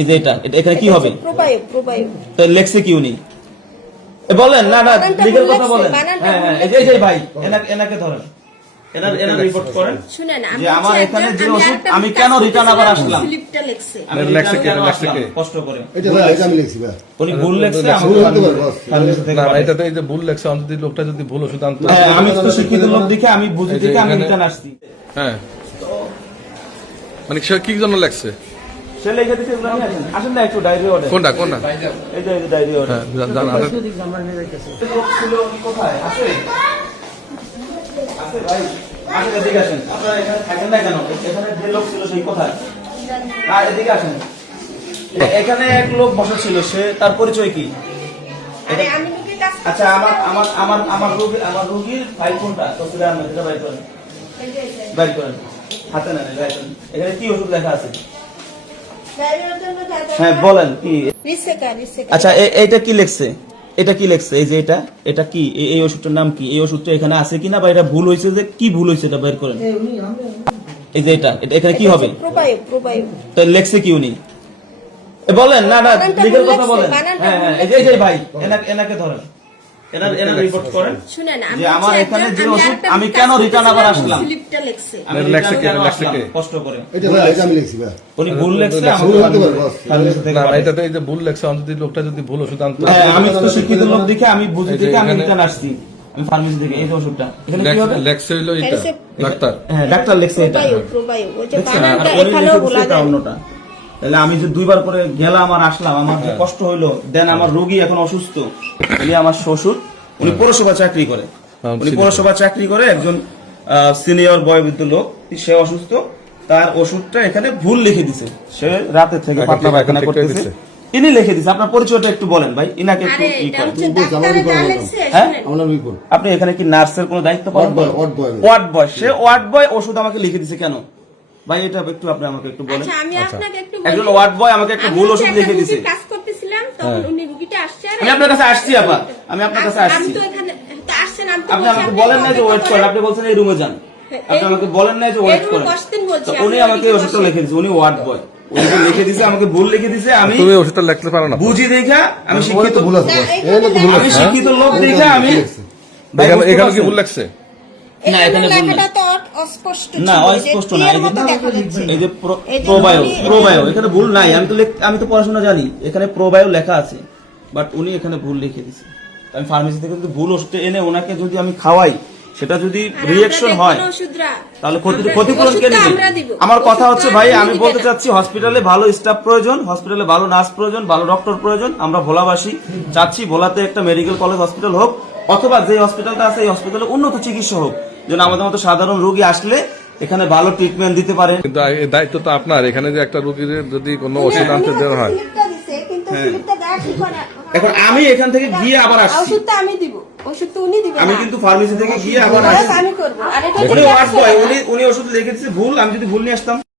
এই যে এটা এটা- এখানে কি হবে? তো লেখছে কি উনি বলেন না না কথা বলেন। হ্যাঁ হ্যাঁ এই যে এই ভাই এনাকে এনাকে ধরেন। এখানে একজন- যে আমি কেন রিটার্ন আবার আসলাম? কষ্ট করে। উনি ভুল। এটা তো এই যে ভুল লেখছে অন্তত লোকটা যদি ভুল ওষুধ আনতো হ্যাঁ আমি তো শিক্ষিত লোক দেখে আমি বুঝি দেখে আমি রিটার্ন আসছি। হ্যাঁ। মানে কি জন্য লেখছে সে লিখে দিতে এগুলো আসেন। আসেন না একটু ডায়েরি অর্ডার কোনটা কোনটা? এই যে ডায়েরি অর্ডার জান- জান আরে- লোক ছিল কোথায়? আছে? আছে ভাই। আসেন এদিকে আসেন। আপনারা এখানে থাকেন না কেন? এখানে যে লোক ছিল সেই কোথায়? আর এদিকে আসেন। এখানে এক লোক বসা ছিল সে তার পরিচয় কি? আচ্ছা আমার আমার আমার আমার রোগী আমার রোগীর ফাইল কোনটা? আহমেদ এটা বাইর করেন। বাইর করেন। হাতে নেন বাইর করেন। এখানে কি ওষুধ লেখা আছে? হ্যাঁ বলেন কি? আচ্ছা এ- এইটা কি লেখছে? এটা কি লেখছে? এই যে এটা এটা কি? এই ওষুধটার নাম কি? এই ওষুধটা এখানে আছে কিনা বা এটা ভুল হয়েছে যে কি ভুল হয়েছে এটা বের করেন? এই যে এটা এটা- এখানে কি হবে? তো লেখছে কি উনি? বলেন না না লিগেল কথা বলেন। হ্যাঁ হ্যাঁ এই যে ভাই এনাকে ধরেন। এনার এনার রিপোর্ট করেন। শুনেন যে আমার এখানে যে আমি ওষুধ আমি কেন রিটার্ন আবার আসলাম? স্লিপটা লেখছে। আমি লেখছে কে? লেখছে কে? কষ্ট করে। এটা ভাই আমি লিখছি ভাই। উনি ভুল লেখছে লেখছে। আমাকে ভুল হতে পারে, boss। ফার্মেসি থেকে না না, এটা তো এই যে ভুল লেখছে অন্তত লোকটা যদি ভুল ওষুধ আনতো হ্যাঁ আমি তো শিক্ষিত লোক দেখে আমি বুঝি দেখে আমি রিটার্ন আসছি। আমি ফার্মেসি থেকে এই ওষুধটা। এখানে কি হবে? লেখছে হইল এটা ডাক্তার। হ্যাঁ ডাক্তার লেখছে এটা। প্রোবায়ো প্রোবায়ো ওই যে বানানটা এখানেও বলা যায়। অন্যটা তাহলে আমি যে দুইবার করে গেলাম আর আসলাম আমার যে কষ্ট হইল দেন আমার রোগী এখন অসুস্থ। উনি আমার শ্বশুর উনি পৌরসভা চাকরি করে। হ্যাঁ, উনি পৌরসভা চাকরি করে একজন সিনিয়র বয়বৃদ্ধ লোক সে অসুস্থ। তার ওষুধটা এখানে ভুল লিখে দিছে। সে রাতে থেকে পাতলা পায়খানা করতেছে। ইনি লিখে দিছে আপনার পরিচয়টা একটু বলেন ভাই। ইনাকে একটু ই করেন। হ্যাঁ? আপনি এখানে কি নার্সের কোনো দায়িত্ব পালন করেন? বয়। ওয়ার্ড বয় সে ওয়ার্ড বয় ওষুধ আমাকে লিখে দিছে কেন? ভাই এটা একটু আপনি আমাকে একটু বলেন। আচ্ছা আমি আপনাকে একটু একজন ওয়ার্ড বয় আমাকে একটা ভুল ওষুধ লিখে দিছে। রুগীর কাজ করতেছিলাম তখন উনি রুগীটা আসছে আর আমি আপনার কাছে আসছি আপা। আমি আপনার কাছে আসছি। আমি তো এখানে তো আসছেন আমি তো আপনি আমাকে বলেন না যে ওয়েট করেন। আপনি বলছেন এই রুমে যান। হ্যাঁ, আপনি আমাকে বলেন না যে ওয়েট করেন। তো উনি আমাকে ওষুধটা লিখে দিয়েছে উনি ওয়ার্ড বয়। উনি লিখে দিছে আমাকে ভুল লিখে দিছে আমি তুমি ওষুধটা লিখতে পারো না। তো? বুঝি দেখা আমি শিক্ষিত ভুল আছে লোক ভুল আমি শিক্ষিত লোক এই দেখে আমি এখানে কি ভুল লেখছে? না, এখানে ভুল অস্পষ্ট না অস্পষ্ট না এই যে- প্রোবায়ো প্রোবায়ো এখানে ভুল নাই আমি তো আমি তো পড়াশোনা জানি এখানে প্রোবায়ো লেখা আছে বাট উনি এখানে ভুল লিখে দিছে আমি ফার্মেসি থেকে যদি ভুল ওষুধ এনে ওনাকে যদি আমি খাওয়াই সেটা যদি রিয়েকশন হয় তাহলে ক্ষতি ক্ষতিপূরণ কে নেবে আমার কথা হচ্ছে ভাই আমি বলতে চাচ্ছি হসপিটালে ভালো স্টাফ প্রয়োজন হসপিটালে ভালো নার্স প্রয়োজন ভালো ডক্টর প্রয়োজন আমরা ভোলাবাসী চাচ্ছি ভোলাতে একটা মেডিকেল কলেজ হসপিটাল হোক অথবা যে হসপিটালটা আছে এই হসপিটালে উন্নত চিকিৎসা হোক। যেন আমাদের মতো সাধারণ রোগী আসলে এখানে ভালো ট্রিটমেন্ট দিতে পারে। কিন্তু এই দায়িত্ব তো আপনার। এখানে যে একটা রোগীর যদি কোনো ওষুধ আনতে দেওয়া হয়। হয়। এখন আমি এখান থেকে গিয়ে আবার আসছি। ওষুধটা আমি দিব। ওষুধ তো উনি দিবেন আমি কিন্তু ফার্মেসি থেকে গিয়ে আবার আসছি। আমি করব। আর এটা উনি ওষুধ লিখেছে ভুল আমি যদি ভুল নিয়ে আসতাম।